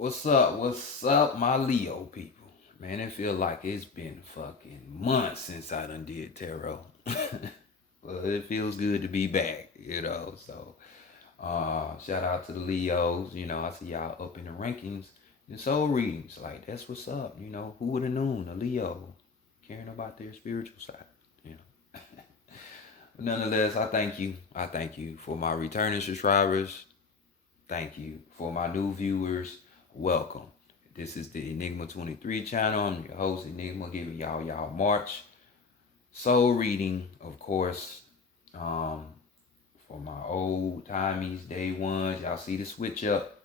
What's up? What's up, my Leo people? Man, it feel like it's been fucking months since I done did tarot. Well, it feels good to be back. So, shout out to the Leos. I see y'all up in the rankings and soul readings. Like, that's what's up. Who would have known a Leo caring about their spiritual side? You know. But nonetheless, I thank you. I thank you for my returning subscribers. Thank you for my new viewers. Welcome. This is the Enigma 23 channel. I'm your host, Enigma, giving y'all March soul reading, of course. For my old timies, day ones, y'all see the switch up.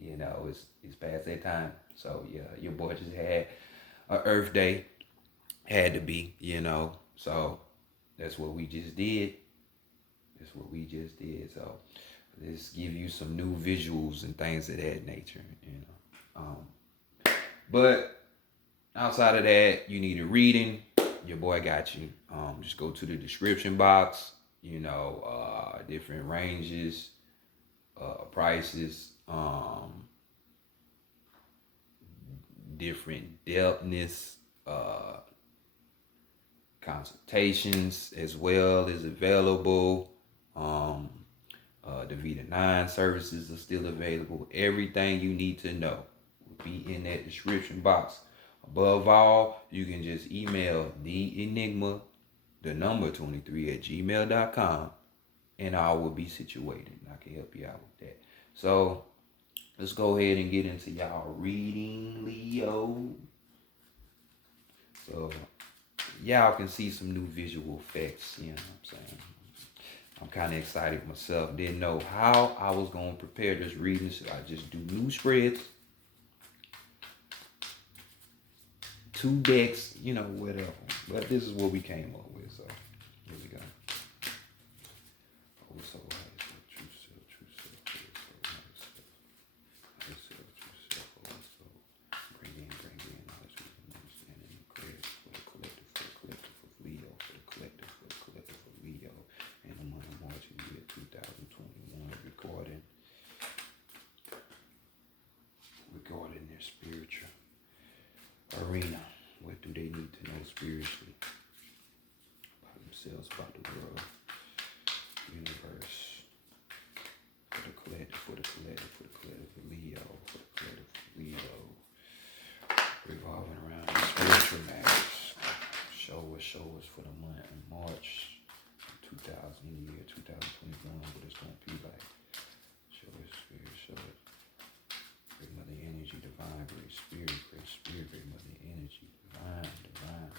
It's past that time. So yeah, your boy just had a Earth Day. Had to be. So that's what we just did. So let's give you some new visuals and things of that nature. But outside of that, you need a reading. Your boy got you. Just go to the description box. Different ranges, prices, different depthness, consultations as well is available. The Vita 9 services are still available. Everything you need to know will be in that description box. Above all, you can just email the Enigma, the number 23 at gmail.com, and I will be situated. I can help you out with that. So let's go ahead and get into y'all reading, Leo. So y'all can see some new visual effects, you know what I'm saying? I'm kind of excited myself. Didn't know how I was going to prepare this reading. Should I just do new spreads? 2 decks, whatever. But this is what we came up with, so here we go. Oh, so true self, true self, true self, bring in knowledge, wisdom, understanding, and grace for the collective of Leo, for the collective of Leo, and the month of March in the year 2021, regarding their spiritual arena. What do they need to know spiritually about themselves, about the world, universe, for the collective of Leo, revolving around the spiritual matters. Show us for the month of March 2000, in the year 2021, what it's going to be like. Show us spirit, show it. Great Mother Energy, divine, great spirit, great Mother Energy, divine,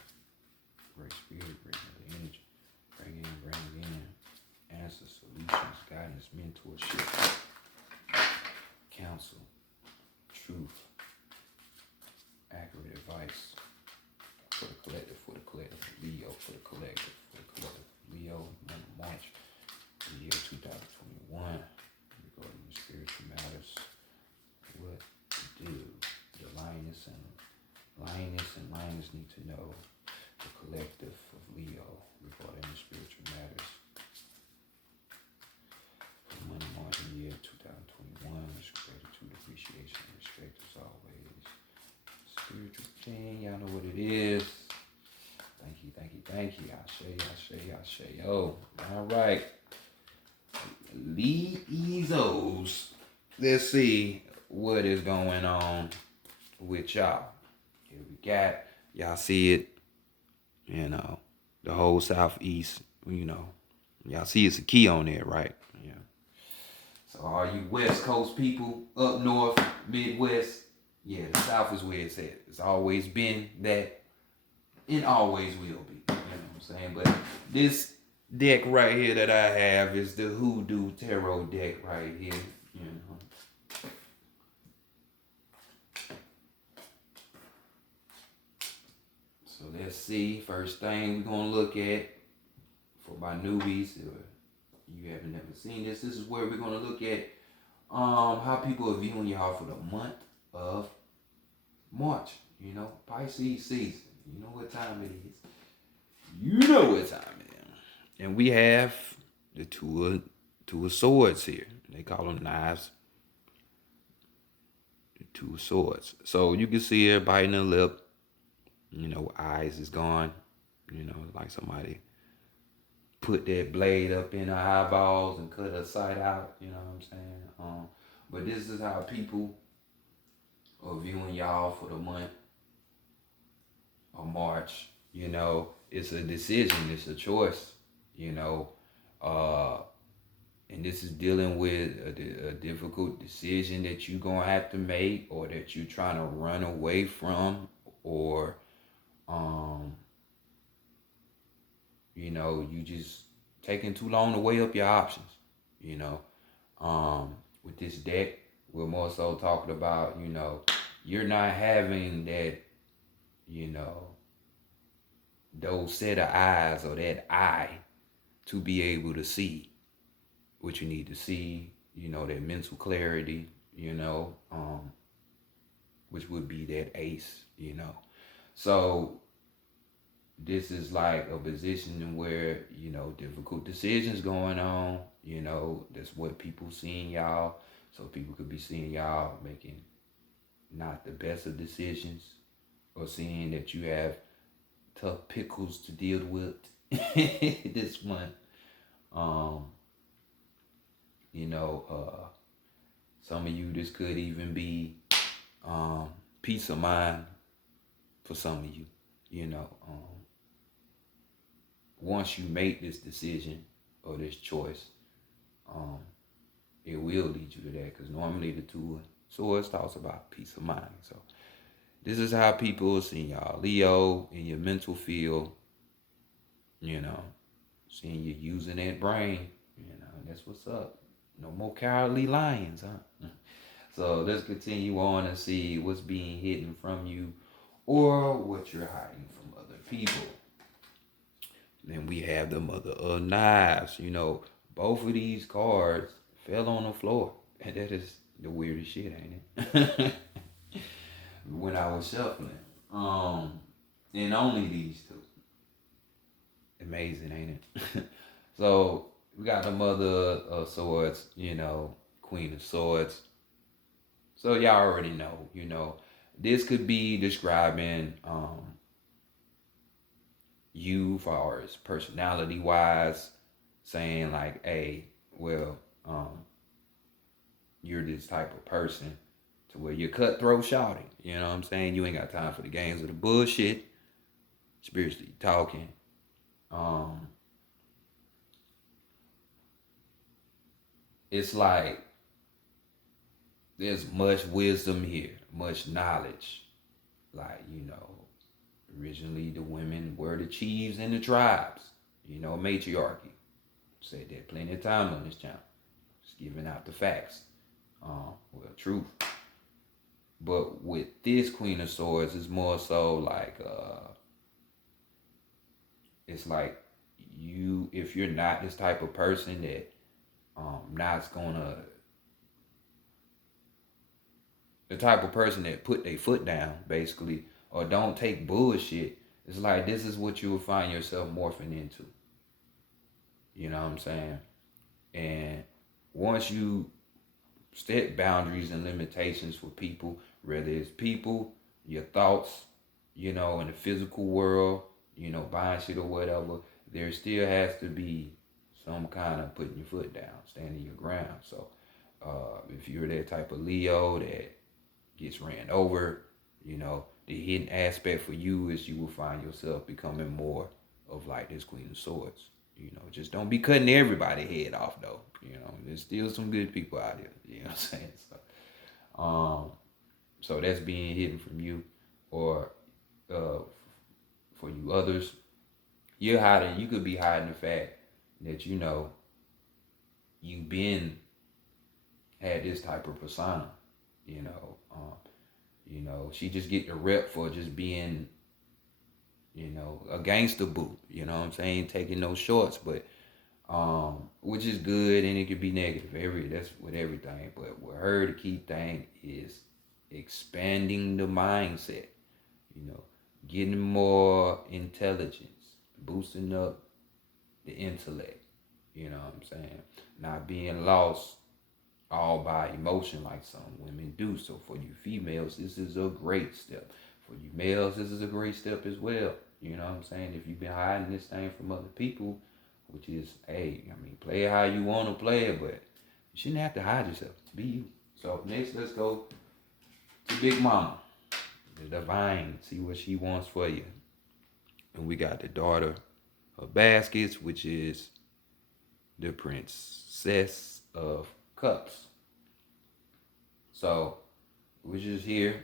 great spirit, great Mother Energy. Bring in, answers, solutions, guidance, mentorship, counsel, truth, accurate advice for the collective of Leo, for the collective of Leo, month of March, the year 2021, regarding the spiritual matters. What to do? The lioness and lioness need to know the collective of Leo regarding the spiritual matters. For the month of March in the year 2021, gratitude, appreciation, and respect as always. Spiritual thing, y'all know what it is. Thank you. Ashe. Oh, all right. Leos. Let's see what is going on with y'all. Here we got, y'all see it, the whole southeast, y'all see it's a key on there, right? Yeah. So all you West Coast people, up north, Midwest, yeah, the South is where it's at. It's always been that. It always will be. You know what I'm saying? But this deck right here that I have is the Hoodoo Tarot deck right here. So let's see. First thing we're going to look at, for my newbies, you haven't never seen this, this is where we're going to look at how people are viewing y'all for the month of March. Pisces season. You know what time it is. And we have the two of swords here. They call them knives. Two of Swords. So you can see her biting her lip. Eyes is gone. Like somebody put that blade up in her eyeballs and cut her sight out. You know what I'm saying? But this is how people are viewing y'all for the month of March. It's a decision. It's a choice. You know, uh, and this is dealing with a difficult decision that you're gonna have to make, or that you're trying to run away from, or um, you just taking too long to weigh up your options. You know, with this deck, we're more so talking about, you're not having that, you know, those set of eyes or that eye to be able to see what you need to see, that mental clarity, which would be that ace. So this is like a position where, difficult decisions going on, that's what people seeing y'all. So people could be seeing y'all making not the best of decisions, or seeing that you have tough pickles to deal with this month. Um, you know, some of you, this could even be peace of mind for some of you. Once you make this decision or this choice, um, it will lead you to that, because normally the Two of Swords talks about peace of mind. So this is how people are seeing y'all. Leo, in your mental field, seeing you using that brain, that's what's up. No more cowardly lions, huh? So let's continue on and see what's being hidden from you, or what you're hiding from other people. Then we have the Mother of Knives. Both of these cards fell on the floor. And that is the weirdest shit, ain't it? When I was shuffling. And only these two. Amazing, ain't it? So we got the Mother of Swords, Queen of Swords. So y'all already know, this could be describing you, far as personality wise, saying like, hey, well, you're this type of person to where you're cutthroat shouting. You know what I'm saying? You ain't got time for the games or the bullshit. Spiritually talking. It's like there's much wisdom here, much knowledge. Like, originally the women were the chiefs and the tribes, matriarchy. Said that plenty of time on this channel. Just giving out the facts. Truth. But with this Queen of Swords, it's more so like, it's like you, if you're not this type of person that not's gonna, the type of person that put their foot down, basically, or don't take bullshit, it's like this is what you will find yourself morphing into. You know what I'm saying? And once you set boundaries and limitations for people, whether it's people, your thoughts, in the physical world, buying shit or whatever, there still has to be some kind of putting your foot down, standing your ground. So if you're that type of Leo that gets ran over, the hidden aspect for you is you will find yourself becoming more of like this Queen of Swords. Just don't be cutting everybody head off though. There's still some good people out here. You know what I'm saying? So that's being hidden from you, or for you others, you're hiding. You could be hiding the fact that you've been had this type of persona. She just get the rep for just being, a gangster boo. You know what I'm saying? Taking no shorts, but which is good, and it could be negative. That's with everything. But with her, the key thing is expanding the mindset. Getting more intelligence, boosting up the intellect. You know what I'm saying? Not being lost all by emotion like some women do. So for you females, this is a great step. For you males, this is a great step as well. You know what I'm saying? If you've been hiding this thing from other people, which is, hey, I mean, play it how you want to play it, but you shouldn't have to hide yourself. Be you. So next, let's go to Big Mama, the divine. See what she wants for you. And we got the daughter of baskets, which is the princess of cups. So we're just here,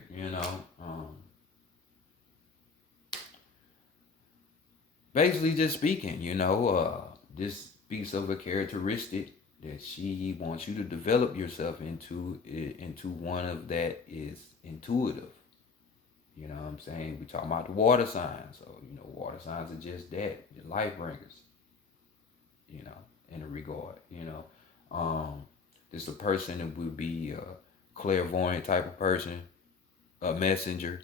basically just speaking, this speaks of a characteristic that she wants you to develop yourself into one of that is intuitive. You know what I'm saying? We talk about the water signs. So, water signs are just that, your life bringers, in a regard, this a person that would be a clairvoyant type of person, a messenger.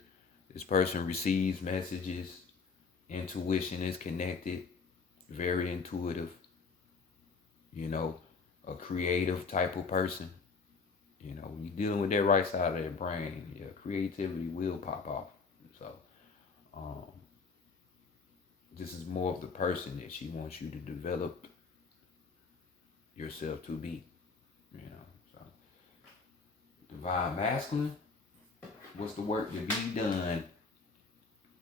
This person receives messages. Intuition is connected, very intuitive, a creative type of person. When you're dealing with that right side of that brain, yeah, creativity will pop off. So, this is more of the person that she wants you to develop yourself to be, So, divine masculine, what's the work to be done?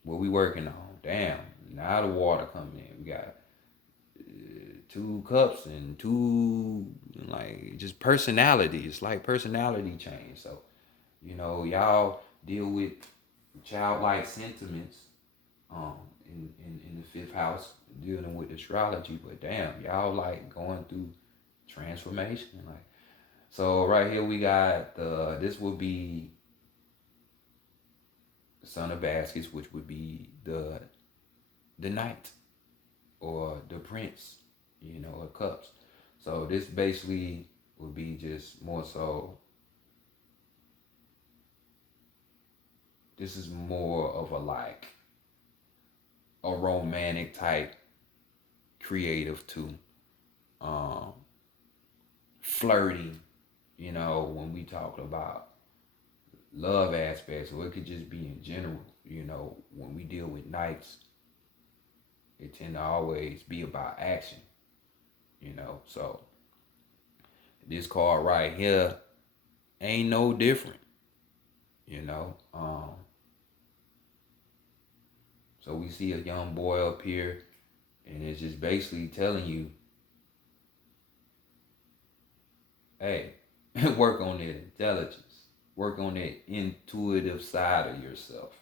What we working on? Damn, now the water coming in. We got 2 cups and 2, like, just personality. It's like personality change. So, y'all deal with childlike sentiments in the 5th house, dealing with astrology. But damn, y'all like going through transformation. Like, so right here we got this will be the Son of Baskets, which would be the knight or the prince, of cups. So this basically would be just more so, this is more of a romantic type creative too. Flirty, when we talk about love aspects, or it could just be in general, when we deal with knights, it tend to always be about action, so this card right here ain't no different, so we see a young boy up here, and it's just basically telling you, hey, work on that intelligence, work on that intuitive side of yourself,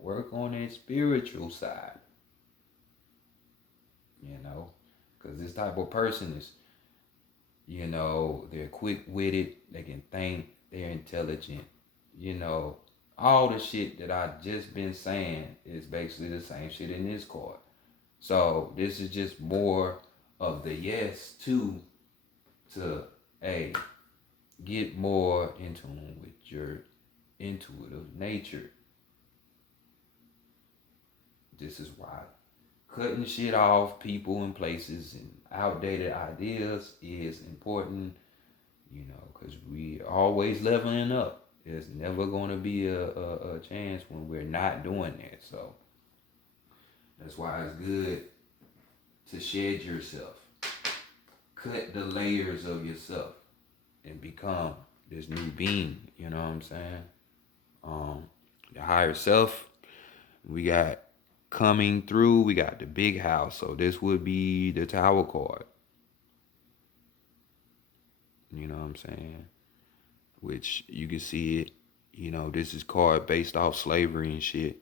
work on that spiritual side, because this type of person is, they're quick-witted, they can think, they're intelligent, all the shit that I just been saying is basically the same shit in this card. So this is just more of the yes to hey, get more in tune with your intuitive nature. This is why cutting shit off people and places and outdated ideas is important, because we always leveling up. There's never going to be a chance when we're not doing that. So that's why it's good to shed yourself. Cut the layers of yourself and become this new being, you know what I'm saying? The higher self, we got coming through, we got the big house. So this would be the Tower card. You know what I'm saying? Which you can see it, this is card based off slavery and shit.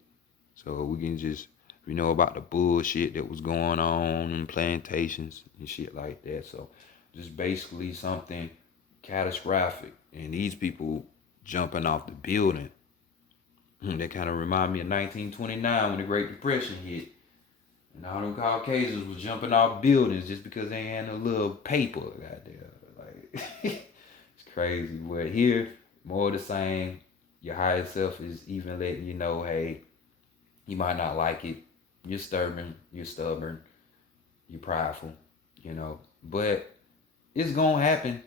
So we can just, about the bullshit that was going on in plantations and shit like that. So just basically something catastrophic. And these people jumping off the building. That kind of remind me of 1929 when the Great Depression hit. And all them Caucasians was jumping off buildings just because they had a little paper out there. Like, it's crazy. But here, more the same. Your higher self is even letting you know, hey, you might not like it. You're stubborn, you're prideful, but it's gonna happen.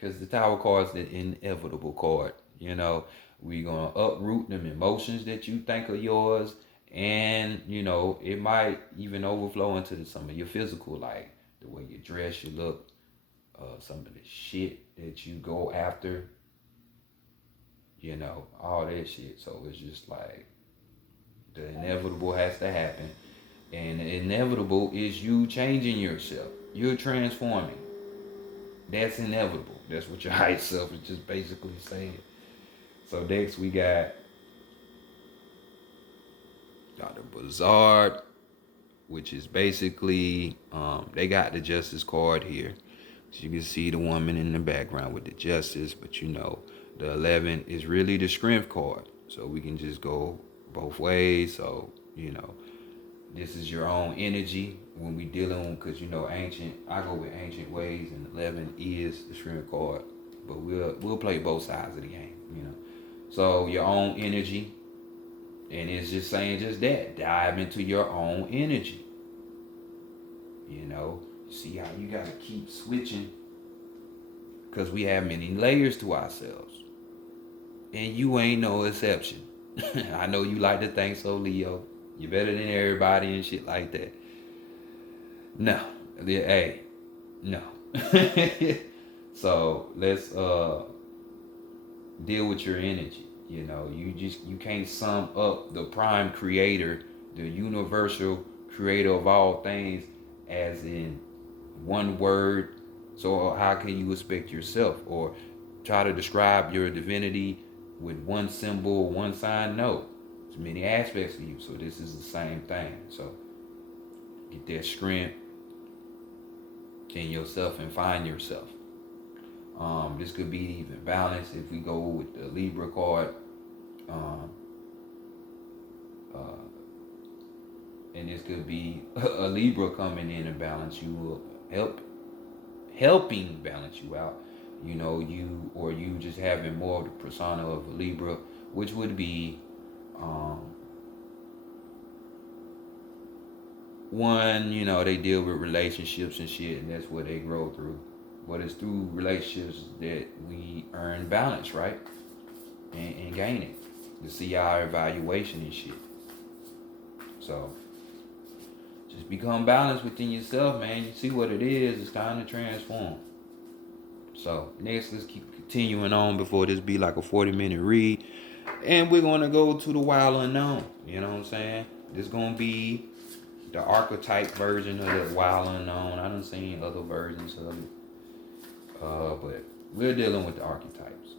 Because the Tower card is the inevitable card. We're going to uproot them emotions that you think are yours. And, it might even overflow into some of your physical, like the way you dress, you look, some of the shit that you go after, all that shit. So it's just like the inevitable has to happen. And the inevitable is you changing yourself. You're transforming. That's inevitable. That's what your higher self is just basically saying. So next we got Dr. Bazard, which is basically, they got the justice card here. So you can see the woman in the background with the justice, but the 11 is really the strength card. So we can just go both ways. So, this is your own energy when we dealing, because ancient, I go with ancient ways, and 11 is the strength card. But we'll play both sides of the game, So your own energy, and it's just saying just that. Dive into your own energy. See how you gotta keep switching, because we have many layers to ourselves. And you ain't no exception. I know you like to think so, Leo. You're better than everybody and shit like that. No. Hey, no. So let's deal with your energy. You can't sum up the prime creator, the universal creator of all things, as in one word. So how can you expect yourself or try to describe your divinity with one symbol, one sign? No. There's many aspects of you. So this is the same thing. So get that strength in yourself and find yourself. This could be even balance if we go with the Libra card. And this could be a Libra coming in and balance you, will helping balance you out. You just having more of the persona of a Libra, which would be one, they deal with relationships and shit, and that's what they grow through. But it's through relationships that we earn balance, right? And gain it. To see our evaluation and shit. So just become balanced within yourself, man. You see what it is. It's time to transform. So next, let's keep continuing on before this be like a 40-minute read. And we're going to go to the wild unknown. You know what I'm saying? This going to be the archetype version of the wild unknown. I done seen other versions of it. But we're dealing with the archetypes.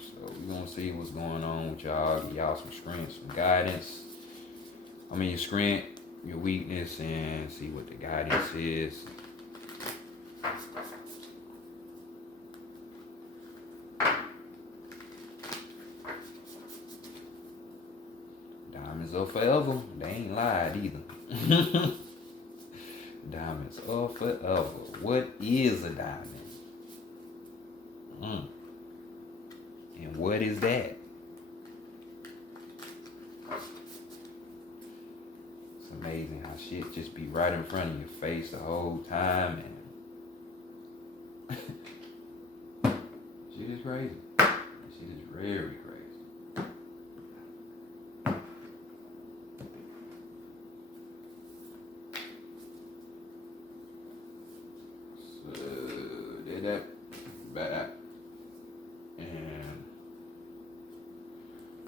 So we're going to see what's going on with y'all. Give y'all some strength, some guidance. Your strength, your weakness, and see what the guidance is. Diamonds are forever. They ain't lied either. Diamonds are forever. What is a diamond? And what is that? It's amazing how shit just be right in front of your face the whole time, and shit is crazy. Shit is very crazy. That back. And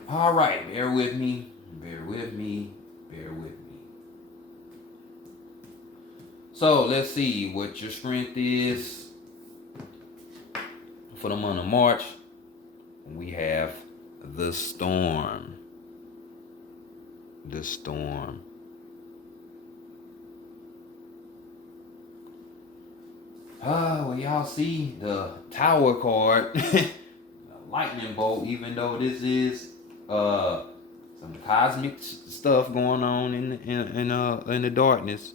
all right, bear with me. So let's see what your strength is for the month of March. We have the storm. Well, y'all see the Tower card, the lightning bolt, even though this is some cosmic stuff going on in the darkness,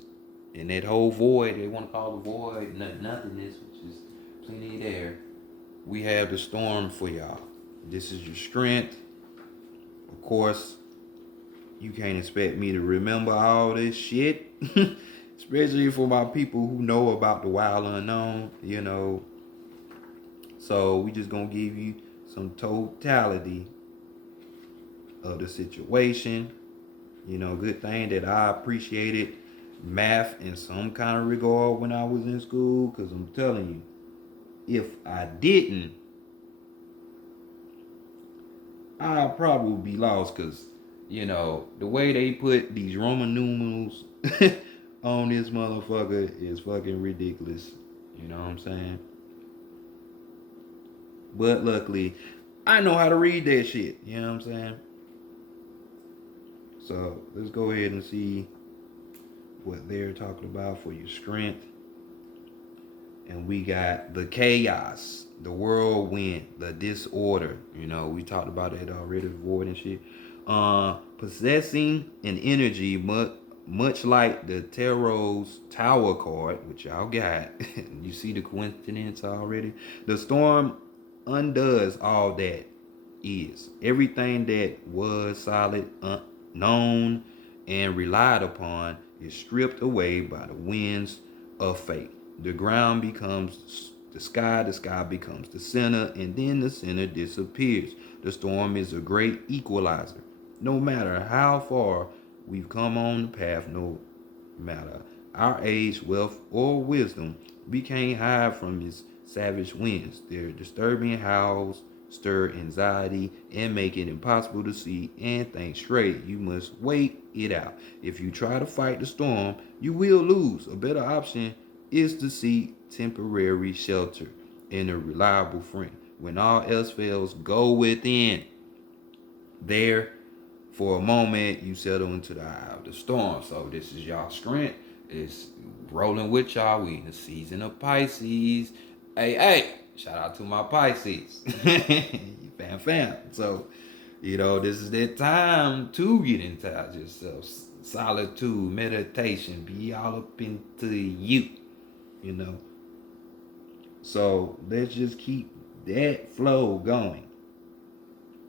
in that whole void, they want to call the void nothingness, which is plenty there. We have the storm for y'all. This is your strength. Of course, you can't expect me to remember all this shit. especially for my people who know about the wild unknown, So we just gonna give you some totality of the situation. Good thing that I appreciated math in some kind of regard when I was in school, because I'm telling you, if I didn't, I'd probably be lost, because, the way they put these Roman numerals on this motherfucker is fucking ridiculous. You know what I'm saying? But luckily, I know how to read that shit. You know what I'm saying? So let's go ahead and see what they're talking about for your strength. And we got the chaos, the whirlwind, the disorder. We talked about it already, void and shit. Possessing an energy much like the tarot's tower card, which y'all got. You see the coincidence already. The storm undoes all that is. Everything that was solid, known, and relied upon is stripped away by the winds of fate. The ground becomes the sky becomes the center, and then the center disappears. The storm is a great equalizer. No matter how far we've come on the path, no matter our age, wealth, or wisdom, we can't hide from its savage winds. Their disturbing howls stir anxiety and make it impossible to see and think straight. You must wait it out. If you try to fight the storm, you will lose. A better option is to seek temporary shelter in a reliable friend. When all else fails, go within. There, for a moment, you settle into the eye of the storm. So this is y'all strength. It's rolling with y'all. We in the season of Pisces. Hey, shout out to my Pisces. Fam. So, this is that time to get into yourself. Solitude, meditation, be all up into you. So let's just keep that flow going,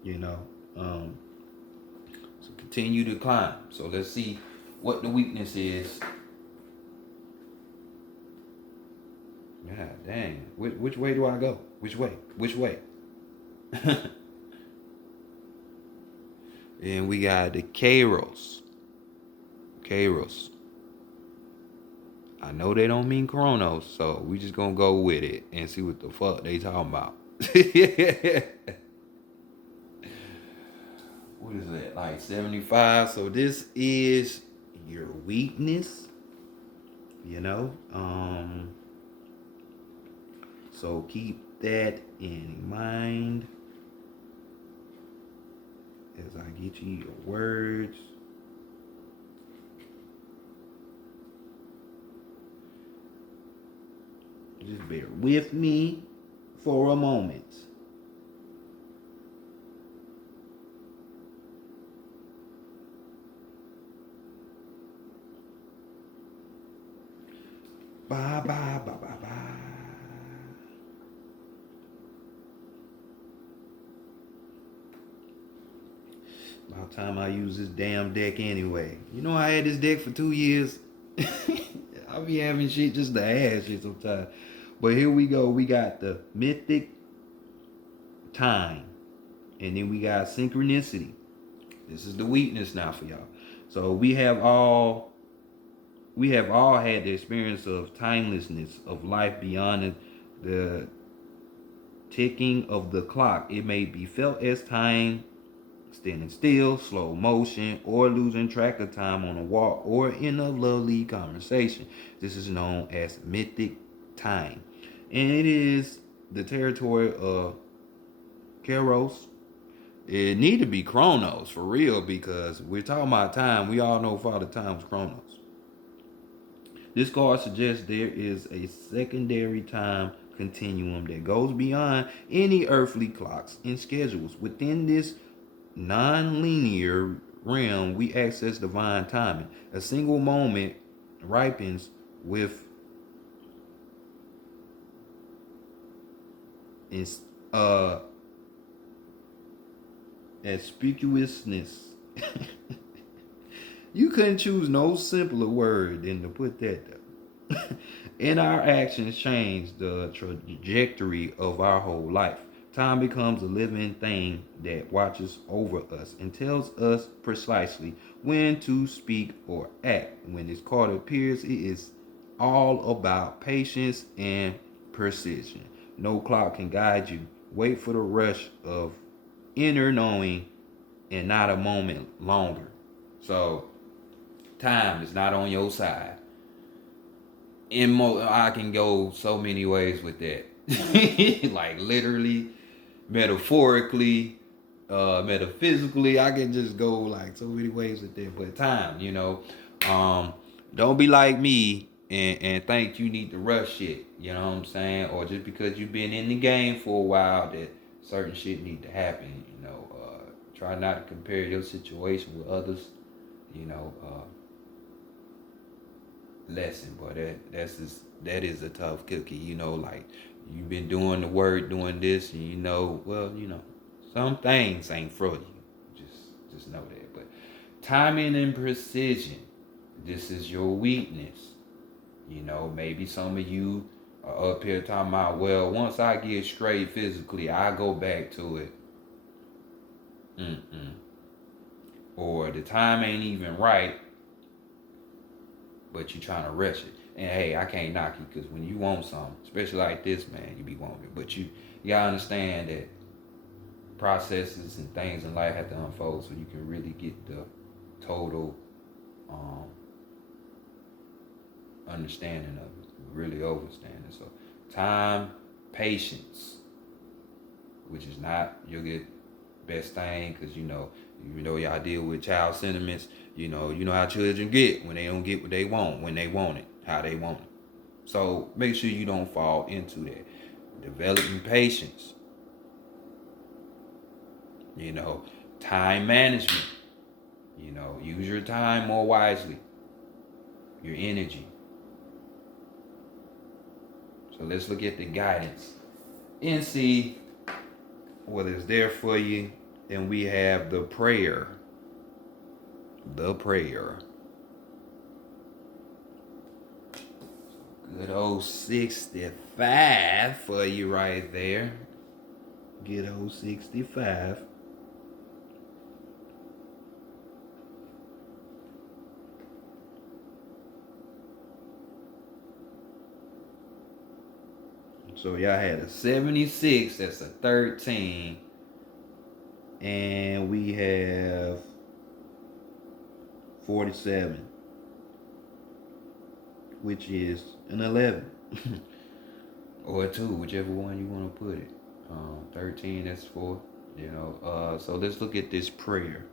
you know. So continue to climb. So let's see what the weakness is. God dang. Which way do I go? Which way? And we got the Kairos. I know they don't mean Chronos, so we just gonna go with it and see what the fuck they talking about. What is that? Like 75. So this is your weakness, So keep that in mind as I get you your words. Just bear with me for a moment. Bye. About time I use this damn deck anyway. I had this deck for 2 years. I be having shit just to add shit sometimes. But here we go. We got the mythic time. And then we got synchronicity. This is the weakness now for y'all. So we have all had the experience of timelessness of life beyond the ticking of the clock. It may be felt as time standing still, slow motion, or losing track of time on a walk or in a lovely conversation. This is known as mythic time. And it is the territory of Kairos. It need to be Chronos for real, because we're talking about time. We all know Father Time was Chronos. This card suggests there is a secondary time continuum that goes beyond any earthly clocks and schedules. Within this non-linear realm, we access divine timing. A single moment ripens with conspicuousness. You couldn't choose no simpler word than to put that there. And our actions change the trajectory of our whole life. Time becomes a living thing that watches over us and tells us precisely when to speak or act. When this card appears, it is all about patience and precision. No clock can guide you. Wait for the rush of inner knowing and not a moment longer. So time is not on your side. I can go so many ways with that. Like literally, metaphorically, metaphysically, I can just go like so many ways with that. But time, um, don't be like me and think you need to rush it. You know what I'm saying? Or just because you've been in the game for a while that certain shit need to happen. Try not to compare your situation with others. You know, lesson, but that is a tough cookie. Like you've been doing the work, doing this, and some things ain't for you. Just know that. But timing and precision, this is your weakness. Maybe some of you are up here talking about, well, once I get straight physically, I go back to it. Or the time ain't even right, but you trying to rush it. And hey, I can't knock you because when you want something, especially like this, man, you be wanting it. But you gotta understand that processes and things in life have to unfold so you can really get the total understanding of it, really overstanding. So time, patience, which is not your good best thing, because y'all deal with child sentiments. You know how children get when they don't get what they want, when they want it, how they want it. So make sure you don't fall into that. Developing patience. Time management. Use your time more wisely. Your energy. So let's look at the guidance and see what is there for you. Then we have the prayer. The prayer. Good old 65 for you right there. Good old 65. So y'all had a 76, that's a 13. And we have 47, which is an 11. Or a 2, whichever one you want to put it. 13, that's 4. So let's look at this prayer.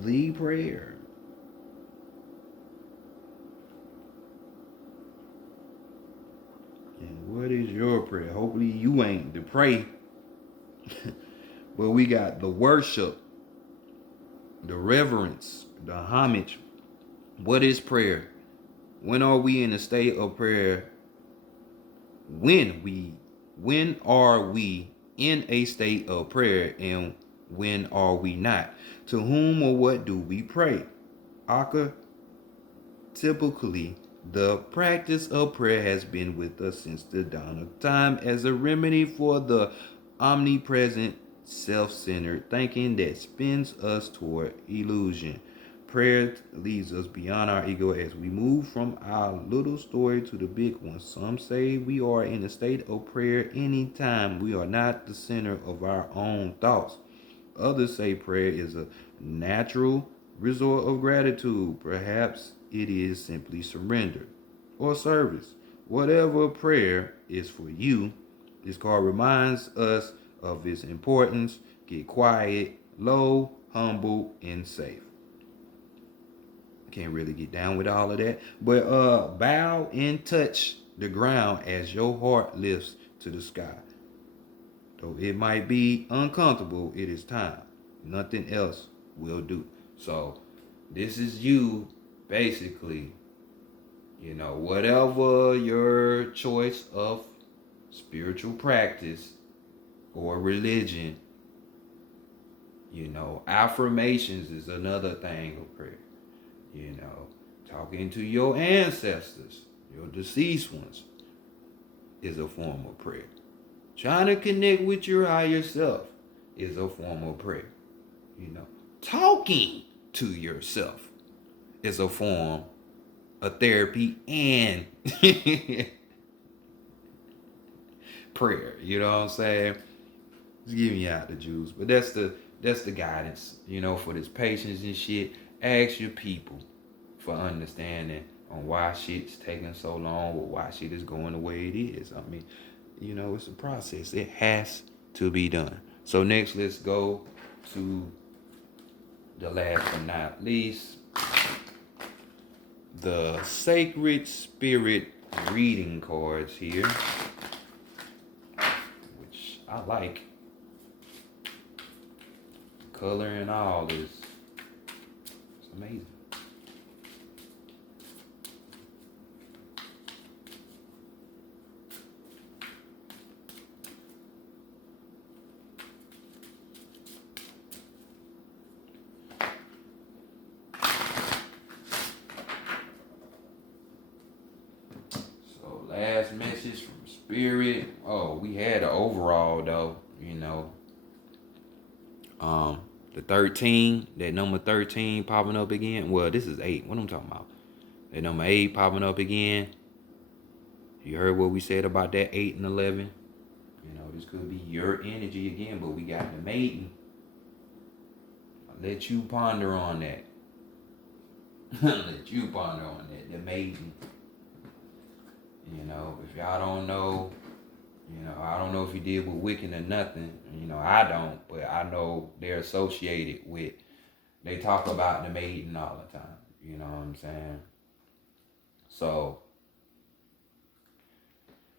The prayer. And what is your prayer? Hopefully you ain't the pray. But we got the worship, the reverence, the homage. What is prayer? When are we in a state of prayer? When are we in a state of prayer, and when are we not? To whom or what do we pray? Typically, the practice of prayer has been with us since the dawn of time as a remedy for the omnipresent self-centered thinking that spins us toward illusion. Prayer leads us beyond our ego as we move from our little story to the big one. Some say we are in a state of prayer anytime we are not the center of our own thoughts. Others say prayer is a natural resort of gratitude. Perhaps it is simply surrender or service. Whatever prayer is for you, this card reminds us of its importance. Get quiet, low, humble, and safe. Can't really get down with all of that. But bow and touch the ground as your heart lifts to the sky. Though it might be uncomfortable, it is time. Nothing else will do. So this is you basically, whatever your choice of spiritual practice or religion, You know, affirmations is another thing of prayer. You know, talking to your ancestors, your deceased ones, is a form of prayer. Trying to connect with your higher self is a form of prayer. You know, talking to yourself is a form of therapy and prayer. You know what I'm saying? Just give me out the juice. But that's the guidance, you know, for this patience and shit. Ask your people for understanding on why shit's taking so long or why shit is going the way it is. I mean, you know, it's a process. It has to be done. So next, let's go to the last but not least, the Sacred Spirit reading cards here, which I like. Color and all is it's amazing. So last message from Spirit. Oh, we had an overall though, you know. The 13, that number 13 popping up again. Well, this is 8. What I'm talking about? That number 8 popping up again. You heard what we said about that 8 and 11. You know, this could be your energy again, but we got the maiden. I'll let you ponder on that. Let you ponder on that. The maiden. You know, if y'all don't know, you know, I don't know if you deal with Wiccan or nothing. You know, I don't, but I know they're associated with. They talk about the maiden all the time. You know what I'm saying? So,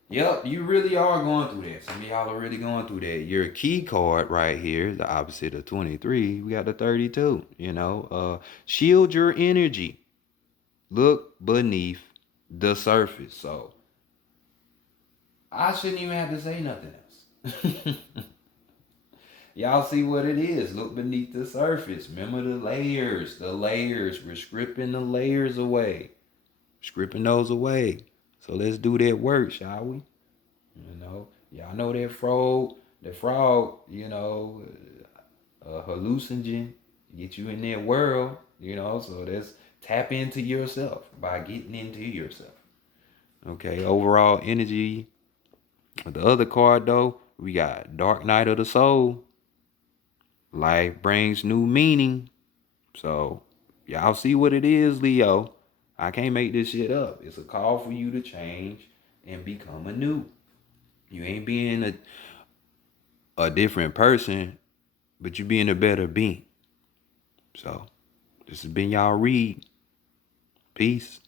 yep, you really are going through that. Some of y'all are really going through that. Your key card right here, the opposite of 23, we got the 32. You know, shield your energy. Look beneath the surface. So, I shouldn't even have to say nothing else. Y'all see what it is. Look beneath the surface. Remember the layers. The layers. We're stripping the layers away. Stripping those away. So let's do that work, shall we? You know, y'all know that frog, you know, a hallucinogen, get you in that world, you know, so that's tap into yourself by getting into yourself. Okay, overall energy. The other card though, we got Dark Night of the Soul. Life brings new meaning. So y'all see what it is, Leo. I can't make this shit up. It's a call for you to change and become anew. You ain't being a different person, but you being a better being. So this has been y'all read. Peace.